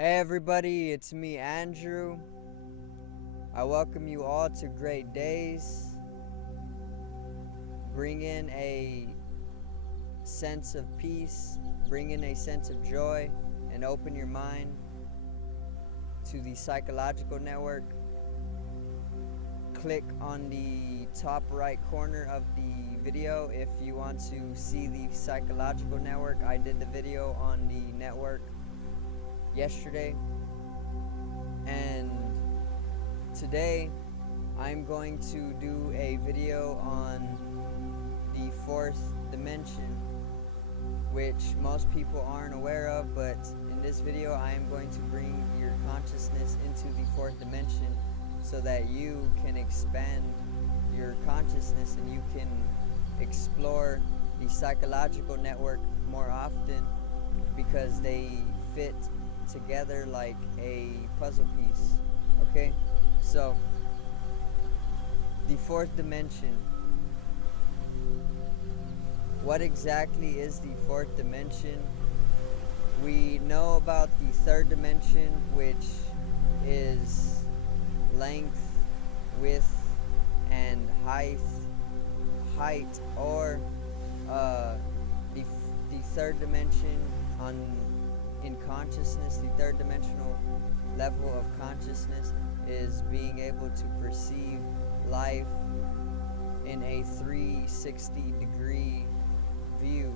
Hey everybody, it's me Andrew. I welcome you all to Great Days. Bring in a sense of peace, bring in a sense of joy, and open your mind to the psychological network. Click on the top right corner of the video if you want to see the psychological network. I did the video on the network yesterday, and today I'm going to do a video on the fourth dimension, which most people aren't aware of, but in this video I am going to bring your consciousness into the fourth dimension so that you can expand your consciousness and you can explore the psychological network more often, because they fit together like a puzzle piece. Okay, so the fourth dimension. What exactly is the fourth dimension? We know about the third dimension, which is length, width, and height, or the third dimension in consciousness. The third dimensional level of consciousness is being able to perceive life in a 360 degree view.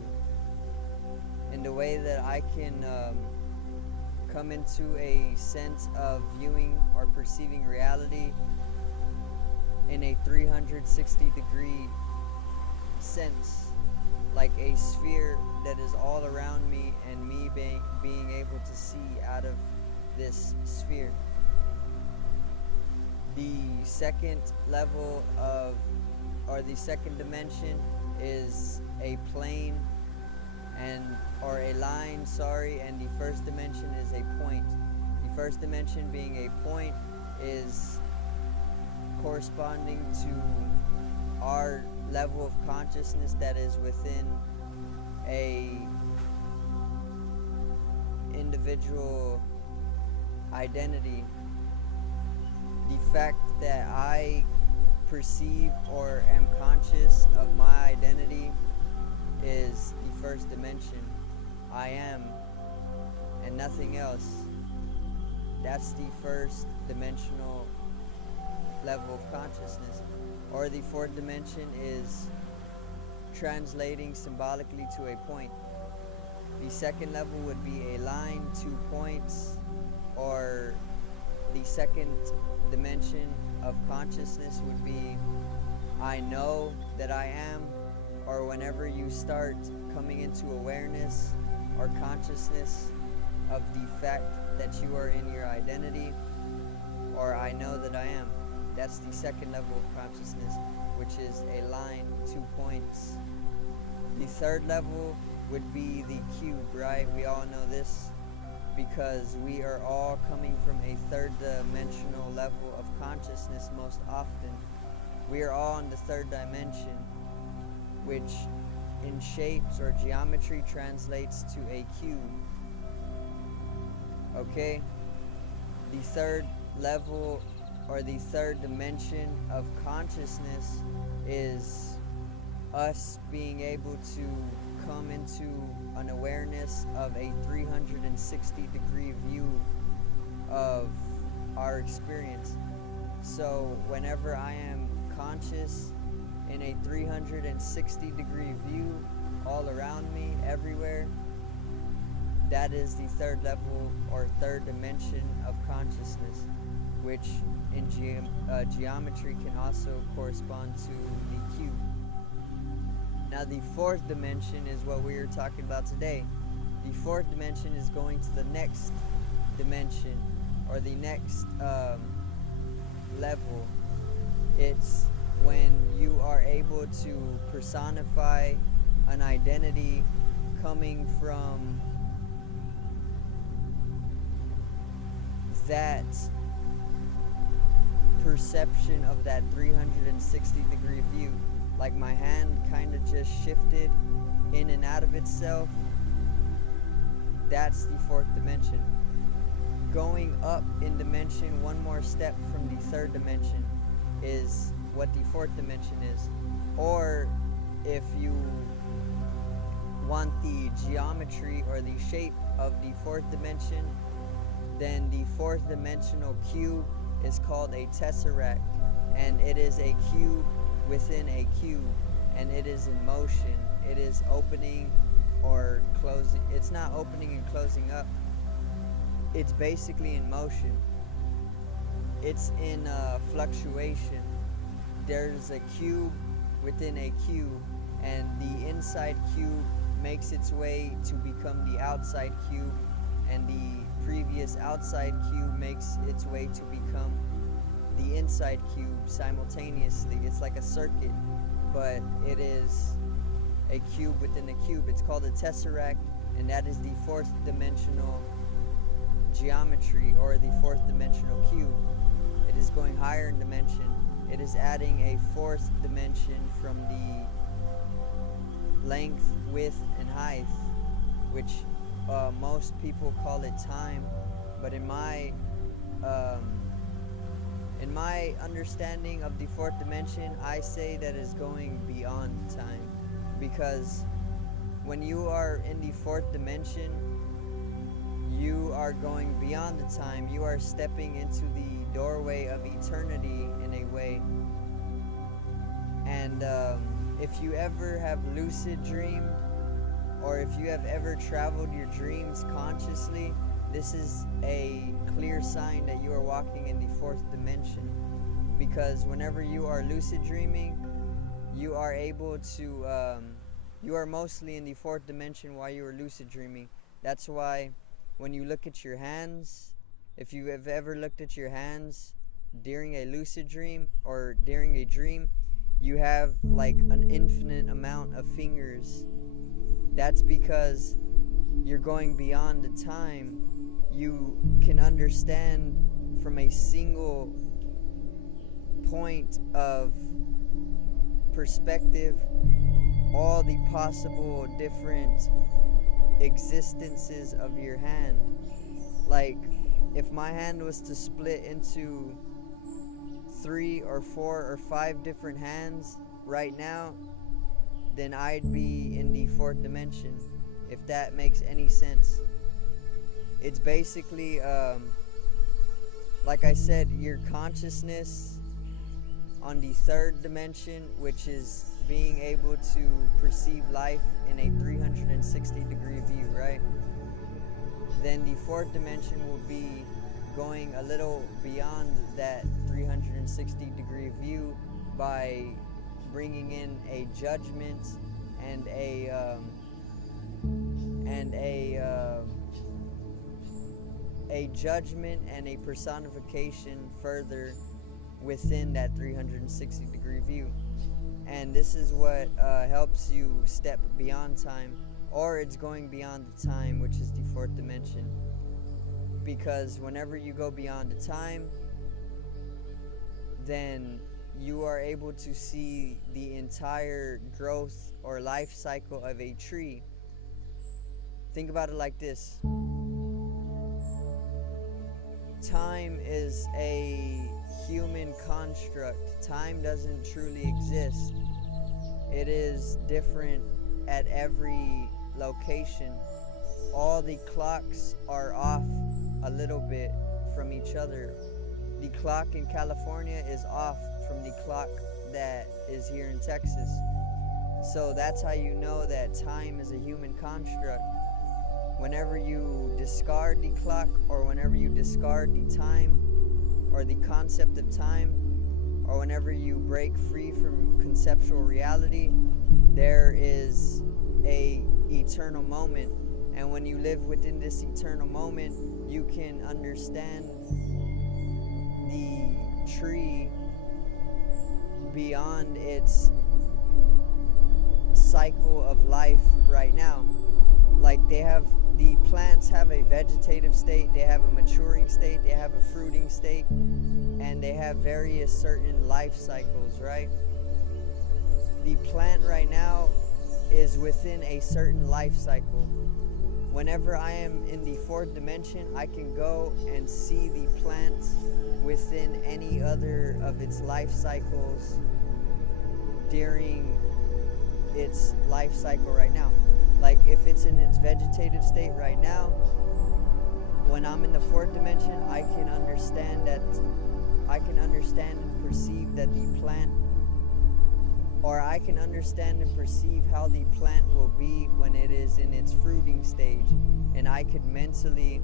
In the way that I can come into a sense of viewing or perceiving reality in a 360 degree sense, like a sphere that is all around me and me being able to see out of this sphere. The second level of, or the second dimension, is a plane or a line, and the first dimension is a point. The first dimension being a point is corresponding to our level of consciousness that is within a individual identity. The fact that I perceive or am conscious of my identity is the first dimension. I am and nothing else. That's the first dimensional level of consciousness. Or the fourth dimension is translating symbolically to a point. The second level would be a line, 2 points, or the second dimension of consciousness would be I know that I am, or whenever you start coming into awareness or consciousness of the fact that you are in your identity, or I know that I am. That's the second level of consciousness, which is a line, 2 points. The third level would be the cube, right? We all know this because we are all coming from a third dimensional level of consciousness most often. We are all in the third dimension, which in shapes or geometry translates to a cube. Okay? The third level or the third dimension of consciousness is us being able to come into an awareness of a 360 degree view of our experience. So whenever I am conscious in a 360 degree view all around me, everywhere, that is the third level or third dimension of consciousness, which in geometry can also correspond to the cube. Now the fourth dimension is what we are talking about today. The fourth dimension is going to the next dimension, or the next level. It's when you are able to personify an identity coming from that perception of that 360 degree view. Like my hand kind of just shifted in and out of itself. That's the fourth dimension. going up in dimension one more step from the third dimension is what the fourth dimension is. Or if you want the geometry or the shape of the fourth dimension, then the fourth dimensional cube is called a tesseract, and it is a cube within a cube, and it is in motion. It is opening or closing. It's not opening and closing up. It's basically in motion. It's in fluctuation. There's a cube within a cube, and the inside cube makes its way to become the outside cube, and the previous outside cube makes its way to become the inside cube simultaneously. It's like a circuit, but it is a cube within a cube. It's called a tesseract, and that is the fourth dimensional geometry, or the fourth dimensional cube. It is going higher in dimension. It is adding a fourth dimension from the length, width, and height, which most people call it time, but in my understanding of the fourth dimension, I say that is going beyond time, because when you are in the fourth dimension, you are going beyond the time. You are stepping into the doorway of eternity in a way. And if you ever have lucid dreamed, or if you have ever traveled your dreams consciously, this is a clear sign that you are walking in the fourth dimension. Because whenever you are lucid dreaming, you are able to, you are mostly in the fourth dimension while you are lucid dreaming. That's why when you look at your hands, if you have ever looked at your hands during a lucid dream or during a dream, you have like an infinite amount of fingers. That's because you're going beyond the time. You can understand from a single point of perspective all the possible different existences of your hand. Like, if my hand was to split into 3 or 4 or 5 different hands right now, then I'd be in the fourth dimension, if that makes any sense. It's basically, like I said, your consciousness on the third dimension, which is being able to perceive life in a 360-degree view, right? Then the fourth dimension will be going a little beyond that 360-degree view by bringing in a judgment and a judgment and a personification further within that 360-degree view. And this is what helps you step beyond time, or it's going beyond the time, which is the fourth dimension. Because whenever you go beyond the time, then you are able to see the entire growth or life cycle of a tree. Think about it like this. Time is a human construct. Time doesn't truly exist. It is different at every location. All the clocks are off a little bit from each other. The clock in California is off from the clock that is here in Texas. So that's how you know that time is a human construct. Whenever you discard the clock, or whenever you discard the time, or the concept of time, or whenever you break free from conceptual reality, there is a eternal moment. And when you live within this eternal moment, you can understand the tree beyond its cycle of life right now. Like, the plants have a vegetative state, they have a maturing state, they have a fruiting state, and they have various certain life cycles, right? The plant right now is within a certain life cycle. whenever I am in the fourth dimension, I can go and see the plant within any other of its life cycles during its life cycle right now. Like if it's in its vegetative state right now, when I'm in the fourth dimension, I can understand and perceive that the plant, or I can understand and perceive how the plant will be when it is in its fruiting stage, and I could mentally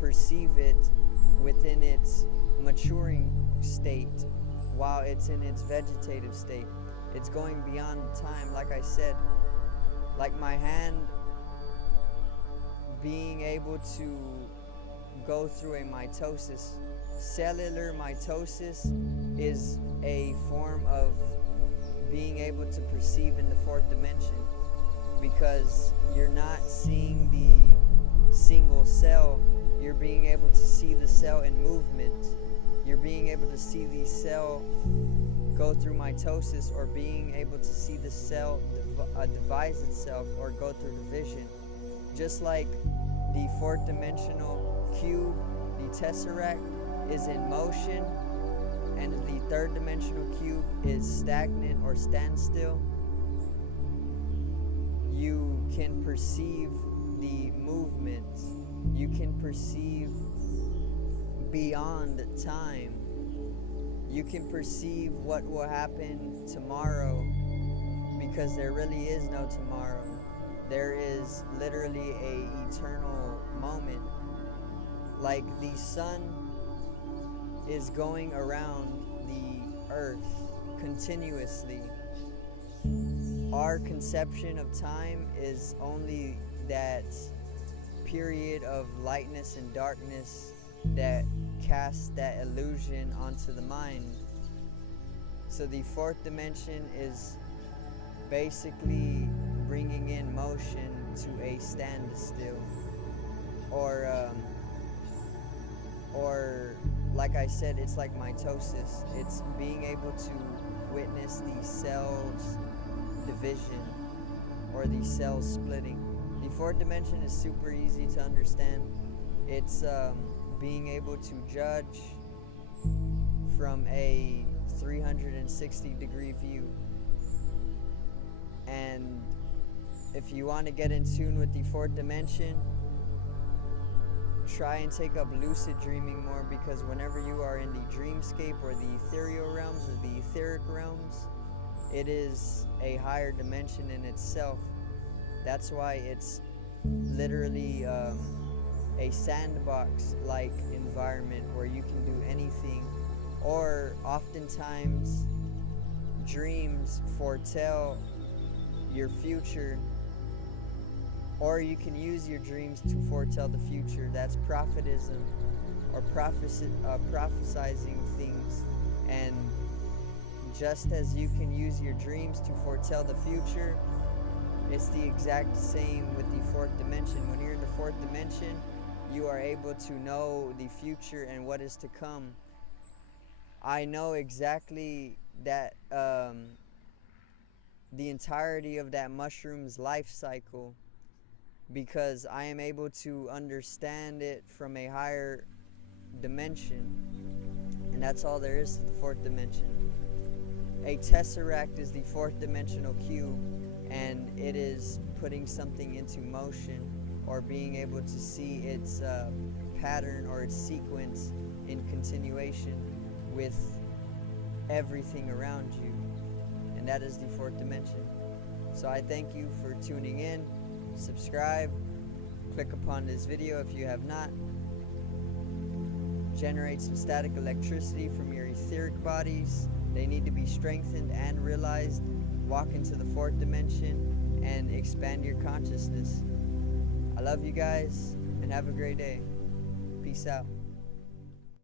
perceive it within its maturing state while it's in its vegetative state. It's going beyond time, like I said, like my hand being able to go through a mitosis. Cellular mitosis is a form of being able to perceive in the fourth dimension, because you're not seeing the single cell, you're being able to see the cell in movement. You're being able to see the cell go through mitosis, or being able to see the cell devise itself or go through division. Just like the fourth dimensional cube, the tesseract, is in motion, and the third dimensional cube is stagnant or standstill, you can perceive the movement. You can perceive beyond time. You can perceive what will happen tomorrow, because there really is no tomorrow. There is literally a eternal moment. Like the sun is going around the earth continuously. Our conception of time is only that period of lightness and darkness that casts that illusion onto the mind. So the fourth dimension is basically bringing in motion to a standstill, or like I said, it's like mitosis. It's being able to witness the cells division or the cells splitting. The fourth dimension is super easy to understand. It's being able to judge from a 360-degree view. And if you want to get in tune with the fourth dimension, try and take up lucid dreaming more, because whenever you are in the dreamscape or the ethereal realms or the etheric realms, it is a higher dimension in itself. That's why it's literally a sandbox-like environment where you can do anything, or oftentimes dreams foretell your future, or you can use your dreams to foretell the future. That's prophetism, or prophesizing things. And just as you can use your dreams to foretell the future, it's the exact same with the fourth dimension. When you're in the fourth dimension, you are able to know the future and what is to come. I know exactly that the entirety of that mushroom's life cycle, because I am able to understand it from a higher dimension. And that's all there is to the fourth dimension. A tesseract is the fourth dimensional cube, and it is putting something into motion, or being able to see its pattern or its sequence in continuation with everything around you. And that is the fourth dimension. So I thank you for tuning in. Subscribe, click upon this video if you have not. Generate some static electricity from your etheric bodies. They need to be strengthened and realized. Walk into the fourth dimension and expand your consciousness. I love you guys, and have a great day. Peace out.